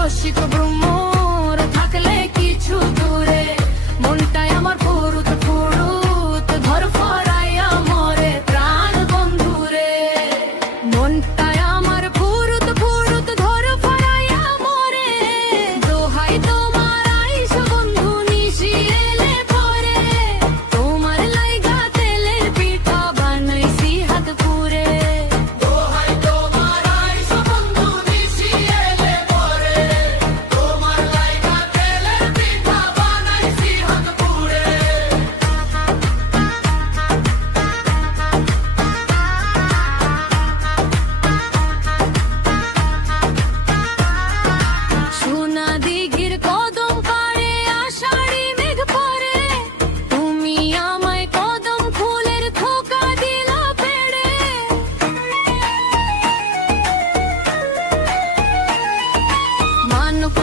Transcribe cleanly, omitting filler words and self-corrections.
রসিক ভ্রমর থাকলে কিছু দূরে, মনটাই আমার ফুরুত ফুরুত ধর ফরাইয়া মরে প্রাণ বন্ধুরে। মনটাই আমার ফুরুত ফুরুত ধর ফরাইয়া মরে, দোহাই তোমার আইস বন্ধু নিশি এলে পরে, তোমার লাইগা তেলের পিঠা বানাইছি হাত পুরে। দোহাই তোমার আইস বন্ধু নিশি এলে পরে, তোমার লাইগা তেলের পিঠা বানাইছি হাত পুরে। সোনা দিঘির কদম পাড়ে আষাঢ়ি মেঘ পড়ে, তুমি আমায় কদম ফুলের থোকা দিলা পেড়ে। মানব